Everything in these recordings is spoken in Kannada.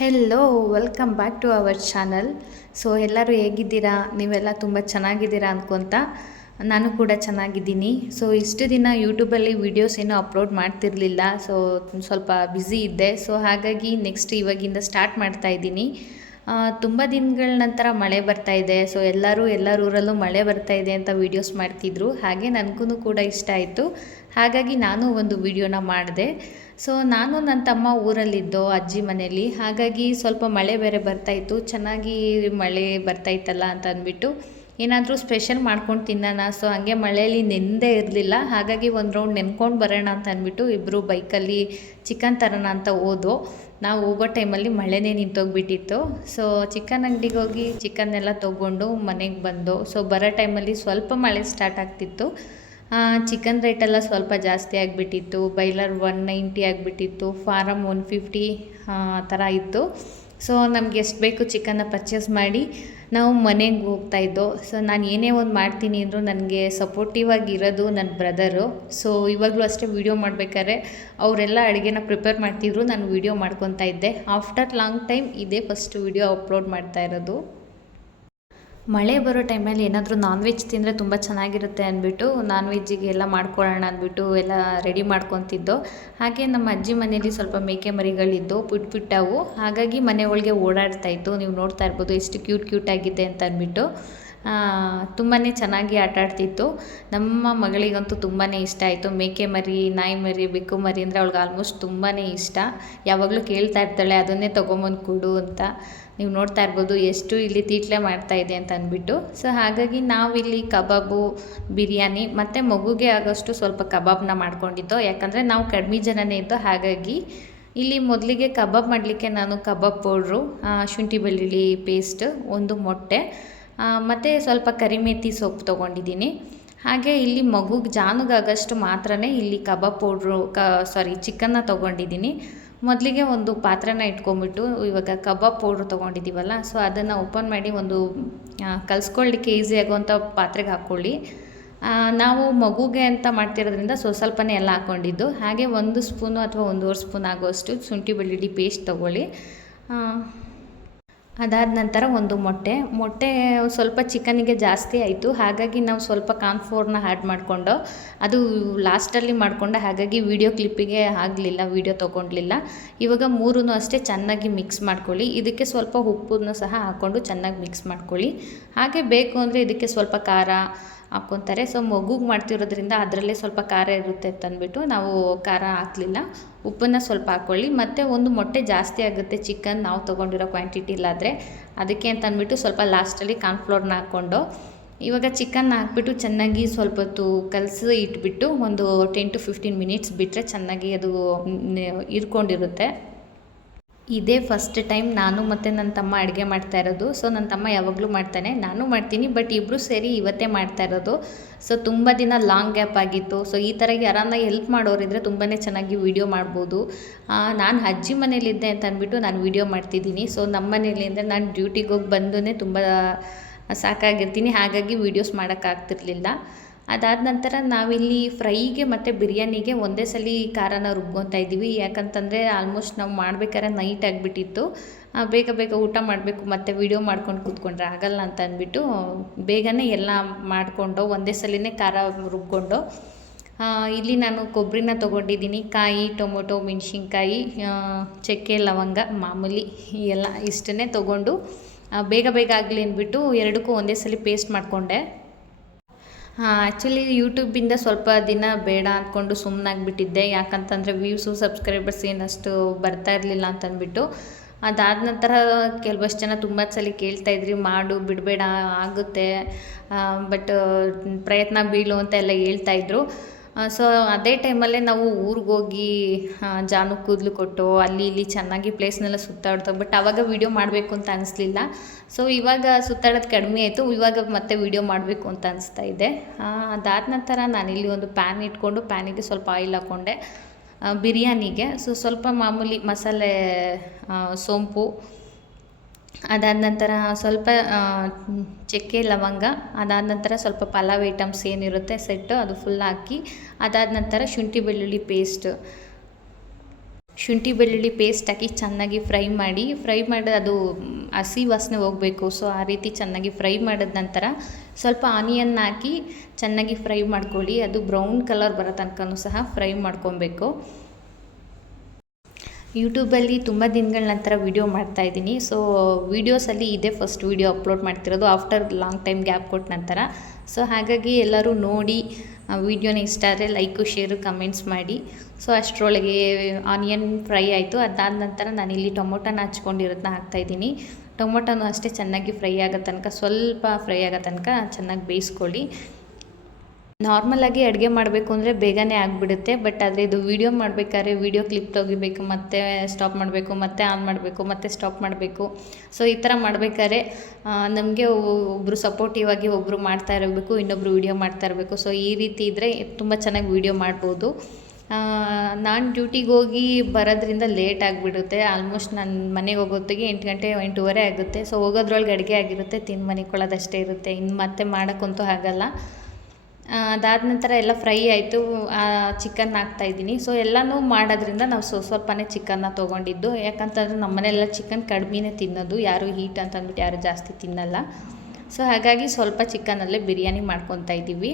Hello welcome back to our channel so ಎಲ್ಲರೂ ಹೇಗಿದ್ದೀರಾ? ನೀವೆಲ್ಲ ತುಂಬ ಚೆನ್ನಾಗಿದ್ದೀರಾ ಅಂದ್ಕೊತ ನಾನು ಕೂಡ ಚೆನ್ನಾಗಿದ್ದೀನಿ. ಸೊ ಇಷ್ಟು ದಿನ ಯೂಟ್ಯೂಬಲ್ಲಿ ವೀಡಿಯೋಸ್ ಏನೂ ಅಪ್ಲೋಡ್ ಮಾಡ್ತಿರಲಿಲ್ಲ. ಸೊ ಸ್ವಲ್ಪ ಬ್ಯುಸಿ ಇದ್ದೆ. ಸೊ ಹಾಗಾಗಿ ನೆಕ್ಸ್ಟ್ ಇವಾಗಿಂದ ಸ್ಟಾರ್ಟ್ ಮಾಡ್ತಾ ಇದ್ದೀನಿ. ತುಂಬ ದಿನಗಳ ನಂತರ ಮಳೆ ಬರ್ತಾ ಇದೆ. ಸೊ ಎಲ್ಲರೂ ಎಲ್ಲರ ಊರಲ್ಲೂ ಮಳೆ ಬರ್ತಾ ಇದೆ ಅಂತ ವೀಡಿಯೋಸ್ ಮಾಡ್ತಿದ್ರು. ಹಾಗೆ ನನಗೂ ಕೂಡ ಇಷ್ಟ ಆಯಿತು. ಹಾಗಾಗಿ ನಾನು ಒಂದು ವಿಡಿಯೋನ ಮಾಡಿದೆ. ಸೊ ನಾನು ನನ್ನ ತಮ್ಮ ಊರಲ್ಲಿದ್ದೋ, ಅಜ್ಜಿ ಮನೆಯಲ್ಲಿ ಹಾಗಾಗಿ ಸ್ವಲ್ಪ ಮಳೆ ಬೇರೆ ಬರ್ತಾಯಿತ್ತು ಚೆನ್ನಾಗಿ ಮಳೆ ಬರ್ತಾಯಿತ್ತಲ್ಲ ಅಂತ ಅಂದ್ಬಿಟ್ಟು ಏನಾದರೂ ಸ್ಪೆಷಲ್ ಮಾಡ್ಕೊಂಡು ತಿನ್ನೋಣ. ಸೊ ಹಾಗೆ ಮಳೆಯಲ್ಲಿ ನೆಂದೇ ಇರಲಿಲ್ಲ. ಹಾಗಾಗಿ ಒಂದು ರೌಂಡ್ ನೆನ್ಕೊಂಡು ಬರೋಣ ಅಂತ ಅಂದ್ಬಿಟ್ಟು ಇಬ್ಬರು ಬೈಕಲ್ಲಿ ಚಿಕನ್ ತರೋಣ ಅಂತ ಹೋದೋ ನಾವು ಹೋಗೋ ಟೈಮಲ್ಲಿ ಮಳೆನೇ ನಿಂತೋಗ್ಬಿಟ್ಟಿತ್ತು. ಸೊ ಚಿಕನ್ ಅಂಗಡಿಗೆ ಹೋಗಿ ಚಿಕನ್ನೆಲ್ಲ ತೊಗೊಂಡು ಮನೆಗೆ ಬಂದು ಸೊ ಬರೋ ಟೈಮಲ್ಲಿ ಸ್ವಲ್ಪ ಮಳೆ ಸ್ಟಾರ್ಟ್ ಆಗ್ತಿತ್ತು. ಚಿಕನ್ ರೇಟೆಲ್ಲ ಸ್ವಲ್ಪ ಜಾಸ್ತಿ ಆಗಿಬಿಟ್ಟಿತ್ತು. ಬೈಲರ್ ಒನ್ ನೈಂಟಿ ಆಗಿಬಿಟ್ಟಿತ್ತು. ಫಾರಮ್ ಒನ್ ಫಿಫ್ಟಿ ಆ ಥರ ಇತ್ತು. ಸೊ ನಮ್ಗೆ ಎಷ್ಟು ಬೇಕು ಚಿಕನ್ನ ಪರ್ಚೇಸ್ ಮಾಡಿ, ನಾವು ಮನೆಗೆ ಹೋಗ್ತಾ ಇದ್ದೋ ಸೊ ನಾನು ಏನೇ ಒಂದು ಮಾಡ್ತೀನಿ ಅಂದರೂ ನನಗೆ ಸಪೋರ್ಟಿವ್ ಆಗಿರೋದು ನನ್ನ ಬ್ರದರು ಸೊ ಇವಾಗಲೂ ಅಷ್ಟೇ ವೀಡಿಯೋ ಮಾಡಬೇಕಾದ್ರೆ, ಅವರೆಲ್ಲ ಅಡುಗೆನ ಪ್ರಿಪೇರ್ ಮಾಡ್ತಿದ್ರು, ನಾನು ವೀಡಿಯೋ ಮಾಡ್ಕೊತಾ ಇದ್ದೆ. ಆಫ್ಟರ್ ಲಾಂಗ್ ಟೈಮ್ ಇದೇ ಫಸ್ಟ್ ವೀಡಿಯೋ ಅಪ್ಲೋಡ್ ಮಾಡ್ತಾ ಇರೋದು. ಮಳೆ ಬರೋ ಟೈಮಲ್ಲಿ ಏನಾದರೂ ನಾನ್ ವೆಜ್ ತಿಂದರೆ ತುಂಬ ಚೆನ್ನಾಗಿರುತ್ತೆ ಅಂದ್ಬಿಟ್ಟು ನಾನ್ ವೆಜ್ಜಿಗೆ ಎಲ್ಲ ಮಾಡ್ಕೊಳ್ಳೋಣ ಅಂದ್ಬಿಟ್ಟು ಎಲ್ಲ ರೆಡಿ ಮಾಡ್ಕೊತಿದ್ದೋ. ಹಾಗೆ ನಮ್ಮ ಅಜ್ಜಿ ಮನೇಲಿ ಸ್ವಲ್ಪ ಮೇಕೆ ಮರಿಗಳಿದ್ದು ಪುಟ್ ಪುಟ್ಟವು. ಹಾಗಾಗಿ ಮನೆ ಒಳಗೆ ಓಡಾಡ್ತಾ ಇತ್ತು ನೀವು ನೋಡ್ತಾ ಇರ್ಬೋದು ಎಷ್ಟು ಕ್ಯೂಟ್ ಕ್ಯೂಟ್ ಆಗಿದೆ ಅಂತ ಅಂದ್ಬಿಟ್ಟು. ತುಂಬಾ ಚೆನ್ನಾಗಿ ಆಟ ಆಡ್ತಿತ್ತು. ನಮ್ಮ ಮಗಳಿಗಂತೂ ತುಂಬಾ ಇಷ್ಟ ಆಯಿತು. ಮೇಕೆ ಮರಿ, ನಾಯಿ ಮರಿ, ಬೆಕ್ಕು ಮರಿ ಅಂದರೆ ಅವಳಿಗೆ ಆಲ್ಮೋಸ್ಟ್ ತುಂಬಾ ಇಷ್ಟ. ಯಾವಾಗಲೂ ಕೇಳ್ತಾ ಇರ್ತಾಳೆ, ಅದನ್ನೇ ತೊಗೊಂಬಂದು ಕೊಡು ಅಂತ. ನೀವು ನೋಡ್ತಾ ಇರ್ಬೋದು ಎಷ್ಟು ಇಲ್ಲಿ ತೀಟ್ಲೆ ಮಾಡ್ತಾ ಇದೆ ಅಂತ ಅಂದ್ಬಿಟ್ಟು. ಸೊ ಹಾಗಾಗಿ ನಾವಿಲ್ಲಿ ಕಬಾಬು, ಬಿರಿಯಾನಿ ಮತ್ತು ಮಗುಗೆ ಆಗೋಷ್ಟು ಸ್ವಲ್ಪ ಕಬಾಬ್ನ ಮಾಡ್ಕೊಂಡಿದ್ದು. ಯಾಕಂದರೆ ನಾವು ಕಡಿಮೆ ಜನನೇ ಇದ್ದು ಹಾಗಾಗಿ ಇಲ್ಲಿ ಮೊದಲಿಗೆ ಕಬಾಬ್ ಮಾಡಲಿಕ್ಕೆ ನಾನು ಕಬಾಬ್ ಪೌಡ್ರು ಶುಂಠಿ, ಬೆಳ್ಳುಳ್ಳಿ ಪೇಸ್ಟ್, ಒಂದು ಮೊಟ್ಟೆ ಮತ್ತು ಸ್ವಲ್ಪ ಕರಿಮೆಥಿ ಸೊಪ್ಪು ತೊಗೊಂಡಿದ್ದೀನಿ. ಹಾಗೆ ಇಲ್ಲಿ ಮಗುಗೆ ಜಾನುಗಾಗಷ್ಟು ಮಾತ್ರ ಇಲ್ಲಿ ಕಬಾಬ್ ಪೌಡ್ರು, ಕ ಸಾರಿ ಚಿಕನ್ನ ತೊಗೊಂಡಿದ್ದೀನಿ. ಮೊದಲಿಗೆ ಒಂದು ಪಾತ್ರೆನ ಇಟ್ಕೊಂಬಿಟ್ಟು ಇವಾಗ ಕಬಾಬ್ ಪೌಡ್ರ್ ತೊಗೊಂಡಿದ್ದೀವಲ್ಲ ಸೊ ಅದನ್ನು ಓಪನ್ ಮಾಡಿ ಒಂದು ಕಲಿಸ್ಕೊಳ್ಳಿಕ್ಕೆ ಈಸಿ ಆಗುವಂಥ ಪಾತ್ರೆಗೆ ಹಾಕ್ಕೊಳ್ಳಿ. ನಾವು ಮಗುಗೆ ಅಂತ ಮಾಡ್ತಿರೋದ್ರಿಂದ ಸೊ ಸ್ವಲ್ಪನೇ ಎಲ್ಲ ಹಾಕ್ಕೊಂಡಿದ್ದು. ಹಾಗೆ ಒಂದು ಸ್ಪೂನು ಅಥವಾ ಒಂದೂವರೆ ಸ್ಪೂನ್ ಆಗುವಷ್ಟು ಶುಂಠಿ ಬೆಳ್ಳುಳ್ಳಿ ಪೇಸ್ಟ್ ತೊಗೊಳ್ಳಿ. ಅದಾದ ನಂತರ ಒಂದು ಮೊಟ್ಟೆ ಮೊಟ್ಟೆ ಸ್ವಲ್ಪ ಚಿಕನಿಗೆ ಜಾಸ್ತಿ ಆಯಿತು. ಹಾಗಾಗಿ ನಾವು ಸ್ವಲ್ಪ ಕಾನ್ಫೋರ್ನ ಆ್ಯಡ್ ಮಾಡಿಕೊಂಡು, ಅದು ಲಾಸ್ಟಲ್ಲಿ ಮಾಡಿಕೊಂಡೆ ಹಾಗಾಗಿ ವೀಡಿಯೋ ಕ್ಲಿಪ್ಪಿಗೆ ಆಗಲಿಲ್ಲ ವೀಡಿಯೋ ತೊಗೊಂಡ್ಲಿಲ್ಲ. ಇವಾಗ ಮೂರೂ ಅಷ್ಟೇ ಚೆನ್ನಾಗಿ ಮಿಕ್ಸ್ ಮಾಡ್ಕೊಳ್ಳಿ. ಇದಕ್ಕೆ ಸ್ವಲ್ಪ ಉಪ್ಪನ್ನು ಸಹ ಹಾಕ್ಕೊಂಡು ಚೆನ್ನಾಗಿ ಮಿಕ್ಸ್ ಮಾಡ್ಕೊಳ್ಳಿ. ಹಾಗೆ ಬೇಕು ಅಂದರೆ ಇದಕ್ಕೆ ಸ್ವಲ್ಪ ಖಾರ ಹಾಕ್ಕೊತಾರೆ. ಸೊ ಮಗುಗೆ ಮಾಡ್ತಿರೋದ್ರಿಂದ ಅದರಲ್ಲೇ ಸ್ವಲ್ಪ ಖಾರ ಇರುತ್ತೆ ಅಂತಂದ್ಬಿಟ್ಟು ನಾವು ಖಾರ ಹಾಕಲಿಲ್ಲ. ಉಪ್ಪನ್ನು ಸ್ವಲ್ಪ ಹಾಕ್ಕೊಳ್ಳಿ. ಮತ್ತು ಒಂದು ಮೊಟ್ಟೆ ಜಾಸ್ತಿ ಆಗುತ್ತೆ. ಚಿಕನ್ ನಾವು ತೊಗೊಂಡಿರೋ ಕ್ವಾಂಟಿಟಿ ಇಲ್ಲಾದರೆ ಅದಕ್ಕೆ ಅಂತ ಅಂದ್ಬಿಟ್ಟು ಸ್ವಲ್ಪ ಲಾಸ್ಟಲ್ಲಿ ಕಾರ್ನ್ಫ್ಲೋರ್ನ ಹಾಕ್ಕೊಂಡು. ಇವಾಗ ಚಿಕನ್ ಹಾಕ್ಬಿಟ್ಟು ಚೆನ್ನಾಗಿ ಸ್ವಲ್ಪ ಹೊತ್ತು ಕಲಸಿ ಇಟ್ಬಿಟ್ಟು ಒಂದು ಟೆನ್ ಟು ಫಿಫ್ಟೀನ್ ಮಿನಿಟ್ಸ್ ಬಿಟ್ಟರೆ ಚೆನ್ನಾಗಿ ಅದು ಇರ್ಕೊಂಡಿರುತ್ತೆ. ಇದೇ ಫಸ್ಟ್ ಟೈಮ್ ನಾನು ಮತ್ತು ನನ್ನ ತಮ್ಮ ಅಡುಗೆ ಮಾಡ್ತಾ ಇರೋದು. ಸೊ ನನ್ನ ತಮ್ಮ ಯಾವಾಗಲೂ ಮಾಡ್ತಾನೆ. ನಾನು ಮಾಡ್ತೀನಿ ಬಟ್ ಇಬ್ಬರು ಸೇರಿ ಇವತ್ತೇ ಮಾಡ್ತಾ ಇರೋದು. ಸೊ ತುಂಬ ದಿನ ಲಾಂಗ್ ಗ್ಯಾಪ್ ಆಗಿತ್ತು. ಸೊ ಈ ಥರ ಯಾರನ್ನ ಹೆಲ್ಪ್ ಮಾಡೋರಿದ್ರೆ ತುಂಬಾ ಚೆನ್ನಾಗಿ ವೀಡಿಯೋ ಮಾಡ್ಬೋದು. ನಾನು ಅಜ್ಜಿ ಮನೇಲಿದ್ದೆ ಅಂತ ಅಂದ್ಬಿಟ್ಟು ನಾನು ವೀಡಿಯೋ ಮಾಡ್ತಿದ್ದೀನಿ. ಸೊ ನಮ್ಮ ಮನೇಲಿ ಅಂದರೆ ನಾನು ಡ್ಯೂಟಿಗೆ ಹೋಗಿ ಬಂದೂ ತುಂಬ ಸಾಕಾಗಿರ್ತೀನಿ. ಹಾಗಾಗಿ ವೀಡಿಯೋಸ್ ಮಾಡೋಕ್ಕಾಗ್ತಿರ್ಲಿಲ್ಲ ಅದಾದ ನಂತರ ನಾವಿಲ್ಲಿ ಫ್ರೈಗೆ ಮತ್ತು ಬಿರಿಯಾನಿಗೆ ಒಂದೇ ಸಲ ಖಾರನ ರುಬ್ಕೊತಾ ಇದ್ದೀವಿ. ಯಾಕಂತಂದರೆ ಆಲ್ಮೋಸ್ಟ್ ನಾವು ಮಾಡ್ಬೇಕಾದ್ರೆ ನೈಟ್ ಆಗಿಬಿಟ್ಟಿತ್ತು. ಬೇಗ ಬೇಗ ಊಟ ಮಾಡಬೇಕು, ಮತ್ತು ವಿಡಿಯೋ ಮಾಡ್ಕೊಂಡು ಕೂತ್ಕೊಂಡ್ರೆ ಆಗಲ್ಲ ಅಂತ ಅಂದ್ಬಿಟ್ಟು ಬೇಗನೆ ಎಲ್ಲ ಮಾಡಿಕೊಂಡು ಒಂದೇ ಸಲನೇ ಖಾರ ರುಬ್ಕೊಂಡು ಇಲ್ಲಿ ನಾನು ಕೊಬ್ಬರಿನ ತೊಗೊಂಡಿದ್ದೀನಿ. ಕಾಯಿ, ಟೊಮೊಟೊ, ಮೆಣಸಿನ್ಕಾಯಿ ಚಕ್ಕೆ, ಲವಂಗ, ಮಾಮೂಲಿ ಎಲ್ಲ ಇಷ್ಟನ್ನೇ ತೊಗೊಂಡು ಬೇಗ ಬೇಗ ಆಗಲಿ ಅಂದ್ಬಿಟ್ಟು ಎರಡಕ್ಕೂ ಒಂದೇ ಸಲ ಪೇಸ್ಟ್ ಮಾಡಿಕೊಂಡೆ. ಆ್ಯಕ್ಚುಲಿ ಯೂಟ್ಯೂಬಿಂದ ಸ್ವಲ್ಪ ದಿನ ಬೇಡ ಅಂದ್ಕೊಂಡು ಸುಮ್ಮನಾಗ್ಬಿಟ್ಟಿದ್ದೆ ಯಾಕಂತಂದರೆ ವ್ಯೂಸು ಸಬ್ಸ್ಕ್ರೈಬರ್ಸ್ ಏನಷ್ಟು ಬರ್ತಾ ಇರಲಿಲ್ಲ ಅಂತಂದ್ಬಿಟ್ಟು. ಅದಾದ ನಂತರ ಕೆಲವಷ್ಟು ಜನ ತುಂಬ ಸಲ ಕೇಳ್ತಾ ಇದ್ರಿ, ಮಾಡು, ಬಿಡಬೇಡ, ಆಗುತ್ತೆ. ಬಟ್ ಪ್ರಯತ್ನ ಬೀಳು ಅಂತ ಎಲ್ಲ ಹೇಳ್ತಾಯಿದ್ರು ಸೊ ಅದೇ ಟೈಮಲ್ಲೇ ನಾವು ಊರಿಗೋಗಿ ಜಾನು ಕೂದಲು ಕೊಟ್ಟು ಅಲ್ಲಿ ಇಲ್ಲಿ ಚೆನ್ನಾಗಿ ಪ್ಲೇಸ್ನೆಲ್ಲ ಸುತ್ತಾಡ್ತೋ ಬಟ್ ಆವಾಗ ವೀಡಿಯೋ ಮಾಡಬೇಕು ಅಂತ ಅನಿಸ್ಲಿಲ್ಲ. ಸೊ ಇವಾಗ ಸುತ್ತಾಡೋದು ಕಡಿಮೆ ಆಯಿತು, ಇವಾಗ ಮತ್ತೆ ವೀಡಿಯೋ ಮಾಡಬೇಕು ಅಂತ ಅನಿಸ್ತಾ ಇದೆ. ಅದಾದ ನಂತರ ನಾನಿಲ್ಲಿ ಒಂದು ಪ್ಯಾನ್ ಇಟ್ಕೊಂಡು ಪ್ಯಾನಿಗೆ ಸ್ವಲ್ಪ ಆಯಿಲ್ ಹಾಕ್ಕೊಂಡೆ ಬಿರಿಯಾನಿಗೆ. ಸೊ ಸ್ವಲ್ಪ ಮಾಮೂಲಿ ಮಸಾಲೆ ಸೋಂಪು ಅದಾದ ನಂತರ ಸ್ವಲ್ಪ ಚಕ್ಕೆ ಲವಂಗ, ಅದಾದ ನಂತರ ಸ್ವಲ್ಪ ಪಲಾವ್ ಐಟಮ್ಸ್ ಏನಿರುತ್ತೆ ಸೆಟ್ಟು ಅದು ಫುಲ್ ಹಾಕಿ, ಅದಾದ ನಂತರ ಶುಂಠಿ ಬೆಳ್ಳುಳ್ಳಿ ಪೇಸ್ಟ್ ಶುಂಠಿ ಬೆಳ್ಳುಳ್ಳಿ ಪೇಸ್ಟ್ ಹಾಕಿ ಚೆನ್ನಾಗಿ ಫ್ರೈ ಮಾಡಿ ಫ್ರೈ ಮಾಡಿ ಅದು ಹಸಿ ವಾಸನೆ ಹೋಗಬೇಕು ಸೊ ಆ ರೀತಿ ಚೆನ್ನಾಗಿ ಫ್ರೈ ಮಾಡಿದ ನಂತರ ಸ್ವಲ್ಪ ಆನಿಯನ್ ಹಾಕಿ ಚೆನ್ನಾಗಿ ಫ್ರೈ ಮಾಡ್ಕೊಳ್ಳಿ, ಅದು ಬ್ರೌನ್ ಕಲರ್ ಬರೋ ತನಕನೂ ಸಹ ಫ್ರೈ ಮಾಡ್ಕೊಬೇಕು. ಯೂಟ್ಯೂಬಲ್ಲಿ ತುಂಬ ದಿನಗಳ ನಂತರ ವಿಡಿಯೋ ಮಾಡ್ತಾ ಇದ್ದೀನಿ. ಸೊ ವೀಡಿಯೋಸಲ್ಲಿ ಇದೇ ಫಸ್ಟ್ ವೀಡಿಯೋ ಅಪ್ಲೋಡ್ ಮಾಡ್ತಿರೋದು ಆಫ್ಟರ್ ಲಾಂಗ್ ಟೈಮ್ ಗ್ಯಾಪ್ ಕೊಟ್ಟ ನಂತರ. ಸೊ ಹಾಗಾಗಿ ಎಲ್ಲರೂ ನೋಡಿ ವಿಡಿಯೋನ ಇಷ್ಟ ಆದರೆ ಲೈಕು ಶೇರು ಕಮೆಂಟ್ಸ್ ಮಾಡಿ. ಸೊ ಅಷ್ಟರೊಳಗೆ ಆನಿಯನ್ ಫ್ರೈ ಆಯಿತು. ಅದಾದ ನಂತರ ನಾನು ಇಲ್ಲಿ ಟೊಮೊಟೊನ ಹಚ್ಕೊಂಡಿರೋದನ್ನ ಹಾಕ್ತಾಯಿದ್ದೀನಿ ಟೊಮೊಟೊನೂ ಅಷ್ಟೇ ಚೆನ್ನಾಗಿ ಫ್ರೈ ಆಗೋ ತನಕ, ಸ್ವಲ್ಪ ಫ್ರೈ ಆಗೋ ತನಕ ಚೆನ್ನಾಗಿ ಬೇಯಿಸ್ಕೊಳ್ಳಿ. ನಾರ್ಮಲಾಗಿ ಅಡುಗೆ ಮಾಡಬೇಕು ಅಂದರೆ ಬೇಗನೆ ಆಗಿಬಿಡುತ್ತೆ ಬಟ್ ಆದರೆ ಇದು ವೀಡಿಯೋ ಮಾಡಬೇಕಾದ್ರೆ ವೀಡಿಯೋ ಕ್ಲಿಪ್ ತೆಗಿಬೇಕು, ಮತ್ತೆ ಸ್ಟಾಪ್ ಮಾಡಬೇಕು, ಮತ್ತೆ ಆನ್ ಮಾಡಬೇಕು, ಮತ್ತೆ ಸ್ಟಾಪ್ ಮಾಡಬೇಕು. ಸೊ ಈ ಥರ ಮಾಡಬೇಕಾದ್ರೆ ನಮಗೆ ಒಬ್ಬರು ಸಪೋರ್ಟಿವ್ ಆಗಿ ಒಬ್ಬರು ಮಾಡ್ತಾ ಇರಬೇಕು ಇನ್ನೊಬ್ಬರು ವೀಡಿಯೋ ಮಾಡ್ತಾ ಇರಬೇಕು. ಸೊ ಈ ರೀತಿ ಇದ್ದರೆ ತುಂಬ ಚೆನ್ನಾಗಿ ವೀಡಿಯೋ ಮಾಡ್ಬೋದು. ನಾನು ಡ್ಯೂಟಿಗೆ ಹೋಗಿ ಬರೋದ್ರಿಂದ ಲೇಟ್ ಆಗಿಬಿಡುತ್ತೆ. ಆಲ್ಮೋಸ್ಟ್ ನಾನು ಮನೆಗೆ ಹೋಗೋತ್ತಿಗೆ ಎಂಟು ಗಂಟೆ, ಎಂಟೂವರೆ ಆಗುತ್ತೆ. ಸೊ ಹೋಗೋದ್ರೊಳಗೆ ಅಡುಗೆ ಆಗಿರುತ್ತೆ ತಿಂದು ಮನಿಕೊಳ್ಳೋದಷ್ಟೇ ಇರುತ್ತೆ. ಇನ್ನು ಮತ್ತೆ ಮಾಡೋಕ್ಕಂತೂ ಆಗಲ್ಲ. ಅದಾದ ನಂತರ ಎಲ್ಲ ಫ್ರೈ ಆಯಿತು. ಚಿಕನ್ ಹಾಕ್ತಾಯಿದ್ದೀನಿ ಸೊ ಎಲ್ಲನೂ ಮಾಡೋದ್ರಿಂದ ನಾವು ಸ್ವಲ್ಪ ಸ್ವಲ್ಪನೇ ಚಿಕನ್ನ ತೊಗೊಂಡಿದ್ದು. ಯಾಕಂತಂದ್ರೆ ನಮ್ಮ ಮನೆಯೆಲ್ಲ ಚಿಕನ್ ಕಡಿಮೆನೇ ತಿನ್ನೋದು. ಯಾರು ಹೀಟ್ ಅಂತ ಅಂದ್ಬಿಟ್ಟು ಯಾರು ಜಾಸ್ತಿ ತಿನ್ನಲ್ಲ. ಸೊ ಹಾಗಾಗಿ ಸ್ವಲ್ಪ ಚಿಕನಲ್ಲೇ ಬಿರಿಯಾನಿ ಮಾಡ್ಕೊತಾ ಇದ್ದೀವಿ.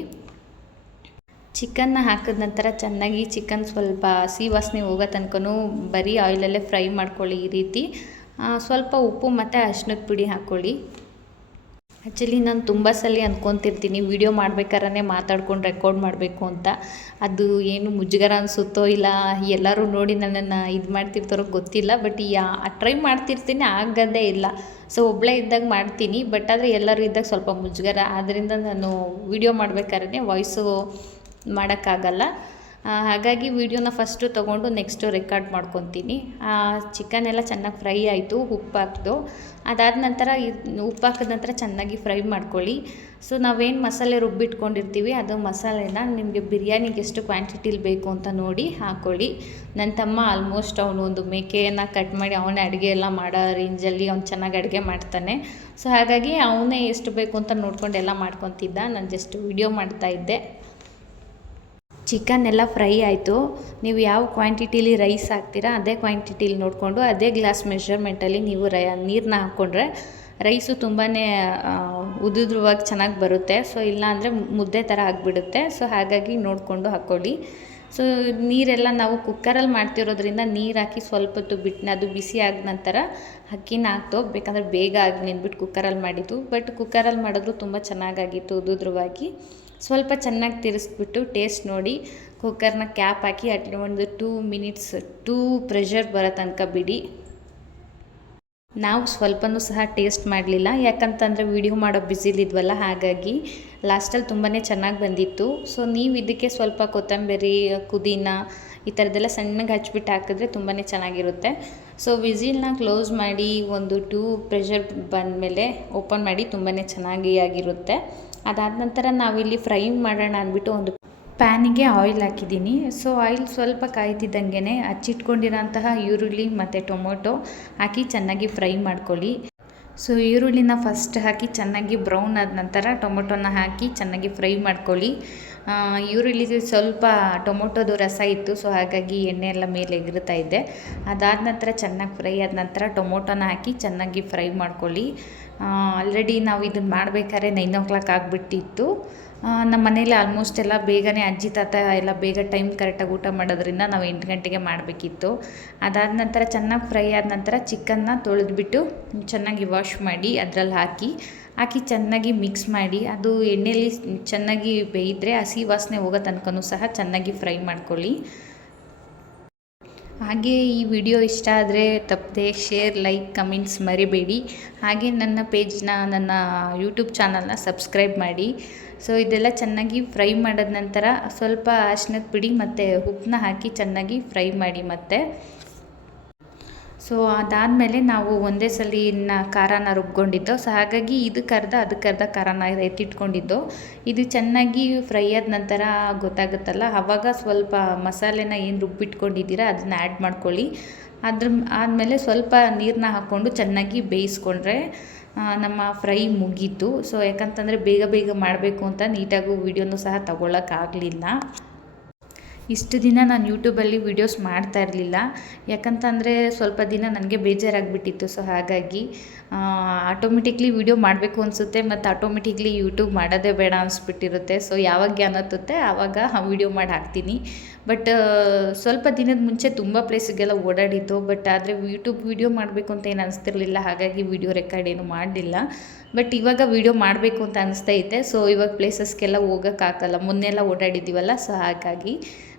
ಚಿಕನ್ನ ಹಾಕಿದ ನಂತರ ಚೆನ್ನಾಗಿ ಚಿಕನ್ ಸ್ವಲ್ಪ ಹಸಿ ವಾಸನೆ ಹೋಗೋ ತನಕನೂ ಬರೀ ಆಯಿಲಲ್ಲೇ ಫ್ರೈ ಮಾಡ್ಕೊಳ್ಳಿ ಈ ರೀತಿ. ಸ್ವಲ್ಪ ಉಪ್ಪು ಮತ್ತು ಅರ್ಶಿನದ ಪುಡಿ ಹಾಕ್ಕೊಳ್ಳಿ ಆ್ಯಕ್ಚುಲಿ ನಾನು ತುಂಬ ಸಲ ಅಂದ್ಕೊತಿರ್ತೀನಿ ವೀಡಿಯೋ ಮಾಡ್ಬೇಕಾರೇ ಮಾತಾಡ್ಕೊಂಡು ರೆಕಾರ್ಡ್ ಮಾಡಬೇಕು ಅಂತ. ಅದು ಏನು ಮುಜುಗರ ಅನಿಸುತ್ತೋ ಇಲ್ಲ, ಎಲ್ಲರೂ ನೋಡಿ ನನ್ನನ್ನು ಇದು ಮಾಡ್ತಿರ್ತಾರೋ ಗೊತ್ತಿಲ್ಲ ಬಟ್ ಯಾ ಟ್ರೈ ಮಾಡ್ತಿರ್ತೀನಿ, ಆಗೋದೇ ಇಲ್ಲ. ಸೊ ಒಬ್ಬಳೇ ಇದ್ದಾಗ ಮಾಡ್ತೀನಿ ಬಟ್ ಆದರೆ ಎಲ್ಲರೂ ಇದ್ದಾಗ ಸ್ವಲ್ಪ ಮುಜುಗರ. ಆದ್ದರಿಂದ ನಾನು ವೀಡಿಯೋ ಮಾಡ್ಬೇಕಾದ್ರೆ ವಾಯ್ಸು ಮಾಡೋಕ್ಕಾಗಲ್ಲ. ಹಾಗಾಗಿ ವೀಡಿಯೋನ ಫಸ್ಟು ತೊಗೊಂಡು ನೆಕ್ಸ್ಟು ರೆಕಾರ್ಡ್ ಮಾಡ್ಕೊತೀನಿ. ಚಿಕನ್ ಎಲ್ಲ ಚೆನ್ನಾಗಿ ಫ್ರೈ ಆಯಿತು, ಉಪ್ಪು ಹಾಕ್ದು. ಅದಾದ ನಂತರ ಉಪ್ಪು ಹಾಕಿದ ನಂತರ ಚೆನ್ನಾಗಿ ಫ್ರೈ ಮಾಡ್ಕೊಳ್ಳಿ. ಸೊ ನಾವೇನು ಮಸಾಲೆ ರುಬ್ಬಿಟ್ಕೊಂಡಿರ್ತೀವಿ ಅದು ಮಸಾಲೆನ ನಿಮಗೆ ಬಿರಿಯಾನಿಗೆ ಎಷ್ಟು ಕ್ವಾಂಟಿಟಿಲಿ ಬೇಕು ಅಂತ ನೋಡಿ ಹಾಕ್ಕೊಳ್ಳಿ ನನ್ನ ತಮ್ಮ ಆಲ್ಮೋಸ್ಟ್ ಅವನು ಒಂದು ಮೇಕೆಯನ್ನು ಕಟ್ ಮಾಡಿ ಅವನೇ ಅಡುಗೆ ಎಲ್ಲ ಮಾಡೋ ರೇಂಜಲ್ಲಿ ಅವ್ನು ಚೆನ್ನಾಗಿ ಅಡುಗೆ ಮಾಡ್ತಾನೆ. ಸೊ ಹಾಗಾಗಿ ಅವನೇ ಎಷ್ಟು ಬೇಕು ಅಂತ ನೋಡ್ಕೊಂಡು ಎಲ್ಲ ಮಾಡ್ಕೊತಿದ್ದ. ನಾನು ಜಸ್ಟ್ ವಿಡಿಯೋ ಮಾಡ್ತಾಯಿದ್ದೆ ಚಿಕನ್ ಎಲ್ಲ ಫ್ರೈ ಆಯಿತು. ನೀವು ಯಾವ ಕ್ವಾಂಟಿಟಿಲಿ ರೈಸ್ ಹಾಕ್ತೀರಾ ಅದೇ ಕ್ವಾಂಟಿಟಿಲಿ ನೋಡಿಕೊಂಡು ಅದೇ ಗ್ಲಾಸ್ ಮೆಷರ್ಮೆಂಟಲ್ಲಿ ನೀವು ರೈ ನೀರನ್ನ ಹಾಕ್ಕೊಂಡ್ರೆ ರೈಸು ತುಂಬಾ ಉದುದ್ರವಾಗಿ ಚೆನ್ನಾಗಿ ಬರುತ್ತೆ. ಸೊ, ಇಲ್ಲಾಂದರೆ ಮುದ್ದೆ ಥರ ಆಗಿಬಿಡುತ್ತೆ. ಸೊ, ಹಾಗಾಗಿ ನೋಡಿಕೊಂಡು ಹಾಕ್ಕೊಳ್ಳಿ. ಸೊ, ನೀರೆಲ್ಲ ನಾವು ಕುಕ್ಕರಲ್ಲಿ ಮಾಡ್ತಿರೋದ್ರಿಂದ ನೀರು ಹಾಕಿ ಸ್ವಲ್ಪ ಹೊತ್ತು ಬಿಟ್ಟು ಅದು ಬಿಸಿ ಆದ ನಂತರ ಅಕ್ಕಿನ ಹಾಕ್ತು ಬೇಕಂದ್ರೆ ಬೇಗ ಆಗಿ ನಿಂದ್ಬಿಟ್ಟು ಕುಕ್ಕರಲ್ಲಿ ಮಾಡಿದ್ದು. ಬಟ್ ಕುಕ್ಕರಲ್ಲಿ ಮಾಡಿದ್ರು ತುಂಬ ಚೆನ್ನಾಗಾಗಿತ್ತು ಉದುದ್ರವಾಗಿ. ಸ್ವಲ್ಪ ಚೆನ್ನಾಗಿ ತಿರ್ಸ್ಬಿಟ್ಟು ಟೇಸ್ಟ್ ನೋಡಿ ಕುಕ್ಕರ್ನ ಕ್ಯಾಪ್ ಹಾಕಿ ಅಟ್ ಒಂದು ಟೂ ಮಿನಿಟ್ಸ್ ಟೂ ಪ್ರೆಷರ್ ಬರೋ ತನಕ ಬಿಡಿ. ನಾವು ಸ್ವಲ್ಪನೂ ಸಹ ಟೇಸ್ಟ್ ಮಾಡಲಿಲ್ಲ, ಯಾಕಂತಂದರೆ ವಿಡಿಯೋ ಮಾಡೋ ಬ್ಯುಸಿಲಿದ್ವಲ್ಲ ಹಾಗಾಗಿ ಲಾಸ್ಟಲ್ಲಿ ತುಂಬಾ ಚೆನ್ನಾಗಿ ಬಂದಿತ್ತು. ಸೊ ನೀವು ಇದಕ್ಕೆ ಸ್ವಲ್ಪ ಕೊತ್ತಂಬರಿ, ಪುದೀನ ಈ ಥರದ್ದೆಲ್ಲ ಸಣ್ಣಗೆ ಹಚ್ಬಿಟ್ಟು ಹಾಕಿದ್ರೆ ತುಂಬಾ ಚೆನ್ನಾಗಿರುತ್ತೆ. ಸೊ ವಿಸಿಲ್ನ ಕ್ಲೋಸ್ ಮಾಡಿ ಒಂದು ಟೂ ಪ್ರೆಷರ್ ಬಂದಮೇಲೆ ಓಪನ್ ಮಾಡಿ ತುಂಬಾ ಚೆನ್ನಾಗಿ ಆಗಿರುತ್ತೆ. ಅದಾದ ನಂತರ ನಾವಿಲ್ಲಿ ಫ್ರೈ ಮಾಡೋಣ ಅಂದ್ಬಿಟ್ಟು ಒಂದು ಪ್ಯಾನಿಗೆ ಆಯಿಲ್ ಹಾಕಿದ್ದೀನಿ. ಸೊ, ಆಯಿಲ್ ಸ್ವಲ್ಪ ಕಾಯ್ತಿದ್ದಂಗೆ ಹಚ್ಚಿಟ್ಕೊಂಡಿರೋಂತಹ ಈರುಳ್ಳಿ ಮತ್ತು ಟೊಮೊಟೊ ಹಾಕಿ ಚೆನ್ನಾಗಿ ಫ್ರೈ ಮಾಡ್ಕೊಳ್ಳಿ. ಸೊ, ಈರುಳ್ಳಿನ ಫಸ್ಟ್ ಹಾಕಿ ಚೆನ್ನಾಗಿ ಬ್ರೌನ್ ಆದ ನಂತರ ಟೊಮೊಟೊನ ಹಾಕಿ ಚೆನ್ನಾಗಿ ಫ್ರೈ ಮಾಡ್ಕೊಳ್ಳಿ. ಈರುಳ್ಳಿಗೆ ಸ್ವಲ್ಪ ಟೊಮೊಟೊದು ರಸ ಇತ್ತು ಸೊ ಹಾಗಾಗಿ ಎಣ್ಣೆ ಎಲ್ಲ ಮೇಲೆ ಎಗರ್ತಾ ಇದ್ದೆ. ಅದಾದ ನಂತರ ಚೆನ್ನಾಗಿ ಫ್ರೈ ಆದ ನಂತರ ಟೊಮೊಟೊನ ಹಾಕಿ ಚೆನ್ನಾಗಿ ಫ್ರೈ ಮಾಡ್ಕೊಳ್ಳಿ. ಆಲ್ರೆಡಿ ನಾವು ಇದನ್ನು ಮಾಡಬೇಕಾದ್ರೆ ನೈನ್ ಓ ಕ್ಲಾಕ್ ಆಗಿಬಿಟ್ಟಿತ್ತು. ನಮ್ಮ ಮನೇಲಿ ಆಲ್ಮೋಸ್ಟ್ ಎಲ್ಲ ಬೇಗನೆ ಅಜ್ಜಿ, ತಾತ ಎಲ್ಲ ಬೇಗ ಟೈಮ್ ಕರೆಕ್ಟಾಗಿ ಊಟ ಮಾಡೋದ್ರಿಂದ ನಾವು ಎಂಟು ಗಂಟೆಗೆ ಮಾಡಬೇಕಿತ್ತು. ಅದಾದ ನಂತರ ಚೆನ್ನಾಗಿ ಫ್ರೈ ಆದ ನಂತರ ಚಿಕನ್ನ ತೊಳೆದ್ಬಿಟ್ಟು ಚೆನ್ನಾಗಿ ವಾಶ್ ಮಾಡಿ ಅದರಲ್ಲಿ ಹಾಕಿ ಹಾಕಿ ಚೆನ್ನಾಗಿ ಮಿಕ್ಸ್ ಮಾಡಿ, ಅದು ಎಣ್ಣೆಯಲ್ಲಿ ಚೆನ್ನಾಗಿ ಬೇಯಿದ್ರೆ ಹಸಿ ವಾಸನೆ ಹೋಗೋ ತನಕನೂ ಸಹ ಚೆನ್ನಾಗಿ ಫ್ರೈ ಮಾಡ್ಕೊಳ್ಳಿ. ಹಾಗೆ ಈ ವಿಡಿಯೋ ಇಷ್ಟ ಆದರೆ ತಪ್ಪದೆ ಶೇರ್, ಲೈಕ್, ಕಮೆಂಟ್ಸ್ ಮರಿಬೇಡಿ. ಹಾಗೆ ನನ್ನ ಪೇಜ್ನ, ನನ್ನ ಯೂಟ್ಯೂಬ್ ಚಾನಲ್ನ ಸಬ್ಸ್ಕ್ರೈಬ್ ಮಾಡಿ. ಸೊ, ಇದೆಲ್ಲ ಚೆನ್ನಾಗಿ ಫ್ರೈ ಮಾಡಿದ ನಂತರ ಸ್ವಲ್ಪ ಅರ್ಶಿನದ ಪುಡಿ ಮತ್ತು ಉಪ್ಪನ್ನ ಹಾಕಿ ಚೆನ್ನಾಗಿ ಫ್ರೈ ಮಾಡಿ ಮತ್ತೆ. ಸೊ ಅದಾದಮೇಲೆ ನಾವು ಒಂದೇ ಸಲ ಇನ್ನು ಖಾರನ ರುಬ್ಕೊಂಡಿದ್ದು ಸೊ ಹಾಗಾಗಿ ಇದಕ್ಕೆ ಅರ್ಧ ಅದಕ್ಕೆ ಅರ್ಧ ಖಾರನ ಎತ್ತಿಟ್ಕೊಂಡಿದ್ದೋ, ಇದು ಚೆನ್ನಾಗಿ ಫ್ರೈ ಆದ ನಂತರ ಗೊತ್ತಾಗುತ್ತಲ್ಲ ಆವಾಗ ಸ್ವಲ್ಪ ಮಸಾಲೆನ ಏನು ರುಬ್ಬಿಟ್ಕೊಂಡಿದ್ದೀರ ಅದನ್ನ ಆ್ಯಡ್ ಮಾಡ್ಕೊಳ್ಳಿ. ಅದ್ರ ಆದಮೇಲೆ ಸ್ವಲ್ಪ ನೀರನ್ನ ಹಾಕ್ಕೊಂಡು ಚೆನ್ನಾಗಿ ಬೇಯಿಸ್ಕೊಂಡ್ರೆ ನಮ್ಮ ಫ್ರೈ ಮುಗೀತು. ಸೊ ಯಾಕಂತಂದರೆ ಬೇಗ ಬೇಗ ಮಾಡಬೇಕು ಅಂತ ನೀಟಾಗೂ ವೀಡಿಯೋನು ಸಹ ತಗೊಳ್ಳೋಕ್ಕಾಗಲಿಲ್ಲ ಇಷ್ಟು ದಿನ ನಾನು ಯೂಟ್ಯೂಬಲ್ಲಿ ವೀಡಿಯೋಸ್ ಮಾಡ್ತಾ ಇರಲಿಲ್ಲ. ಯಾಕಂತಂದರೆ ಸ್ವಲ್ಪ ದಿನ ನನಗೆ ಬೇಜಾರಾಗಿಬಿಟ್ಟಿತ್ತು. ಸೊ ಹಾಗಾಗಿ ಆಟೋಮೆಟಿಕ್ಲಿ ವೀಡಿಯೋ ಮಾಡಬೇಕು ಅನಿಸುತ್ತೆ, ಮತ್ತು ಆಟೋಮೆಟಿಕ್ಲಿ ಯೂಟ್ಯೂಬ್ ಮಾಡೋದೇ ಬೇಡ ಅನಿಸ್ಬಿಟ್ಟಿರುತ್ತೆ. ಸೊ ಯಾವಾಗ ಜ್ಞಾನ ಹತ್ತುತ್ತೆ, ಆವಾಗ ವೀಡಿಯೋ ಮಾಡಿ ಹಾಕ್ತೀನಿ. ಬಟ್ ಸ್ವಲ್ಪ ದಿನದ ಮುಂಚೆ ತುಂಬ ಪ್ಲೇಸಿಗೆಲ್ಲ ಓಡಾಡಿತ್ತು ಬಟ್ ಆದರೆ ಯೂಟ್ಯೂಬ್ ವೀಡಿಯೋ ಮಾಡಬೇಕು ಅಂತ ಏನು ಅನಿಸ್ತಿರ್ಲಿಲ್ಲ. ಹಾಗಾಗಿ ವೀಡಿಯೋ ರೆಕಾರ್ಡ್ ಏನು ಮಾಡಲಿಲ್ಲ. ಬಟ್ ಇವಾಗ ವೀಡಿಯೋ ಮಾಡಬೇಕು ಅಂತ ಅನಿಸ್ತೈತೆ ಸೊ ಇವಾಗ ಪ್ಲೇಸಸ್ಗೆಲ್ಲ ಹೋಗೋಕ್ಕಾಗಲ್ಲ ಮೊನ್ನೆಲ್ಲ ಓಡಾಡಿದ್ದೀವಲ್ಲ ಸೊ ಹಾಗಾಗಿ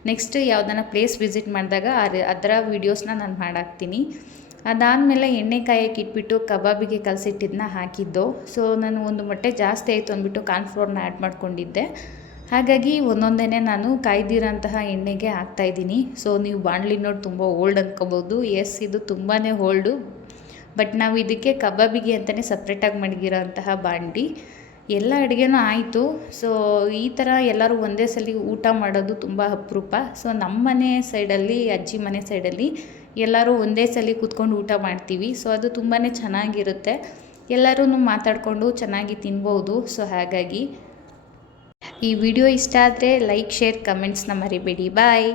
ನೆಕ್ಸ್ಟ್ ಯಾವುದನ್ನ ಪ್ಲೇಸ್ ವಿಸಿಟ್ ಮಾಡಿದಾಗ ಅದರ ವೀಡಿಯೋಸ್ನ ನಾನು ಮಾಡಾಕ್ತೀನಿ. ಅದಾದಮೇಲೆ ಎಣ್ಣೆ ಇಟ್ಬಿಟ್ಟು ಕಬಾಬಿಗೆ ಕಲಸಿಟ್ಟಿದ್ದನ್ನ ಹಾಕಿದ್ದು. ಸೊ ನಾನು ಒಂದು ಮೊಟ್ಟೆ ಜಾಸ್ತಿ ಆಯಿತು ಅಂದ್ಬಿಟ್ಟು ಕಾರ್ನ್ಫ್ಲೋರ್ನ ಆ್ಯಡ್ ಮಾಡ್ಕೊಂಡಿದ್ದೆ. ಹಾಗಾಗಿ ಒಂದೊಂದೇ ನಾನು ಕಾಯ್ದಿರೋಂತಹ ಎಣ್ಣೆಗೆ ಹಾಕ್ತಾಯಿದ್ದೀನಿ ಸೊ ನೀವು ಬಾಣಲಿ ನೋಡಿ ತುಂಬ ಓಲ್ಡ್ ಅಂದ್ಕೋಬೋದು ಎಸ್ ಇದು ತುಂಬಾ ಓಲ್ಡು ಬಟ್ ನಾವು ಇದಕ್ಕೆ ಕಬಾಬಿಗೆ ಅಂತಲೇ ಸಪ್ರೇಟಾಗಿ ಮಡಗಿರೋ ಅಂತಹ ಬಾಂಡಿ. ಎಲ್ಲ ಅಡುಗೆನೂ ಆಯಿತು. ಸೊ ಈ ಥರ ಎಲ್ಲರೂ ಒಂದೇ ಸಲ ಊಟ ಮಾಡೋದು ತುಂಬ ಅಪರೂಪ. ಸೊ ನಮ್ಮ ಮನೆ ಸೈಡಲ್ಲಿ ಅಜ್ಜಿ ಮನೆ ಸೈಡಲ್ಲಿ ಎಲ್ಲರೂ ಒಂದೇ ಸಲ ಕೂತ್ಕೊಂಡು ಊಟ ಮಾಡ್ತೀವಿ. ಸೊ ಅದು ತುಂಬಾ ಚೆನ್ನಾಗಿರುತ್ತೆ. ಎಲ್ಲರೂ ಮಾತಾಡಿಕೊಂಡು ಚೆನ್ನಾಗಿ ತಿನ್ಬೋದು. ಸೊ ಹಾಗಾಗಿ ಈ ವಿಡಿಯೋ ಇಷ್ಟ ಆದರೆ ಲೈಕ್, ಶೇರ್, ಕಮೆಂಟ್ಸ್ನ ಮರಿಬೇಡಿ. ಬಾಯ್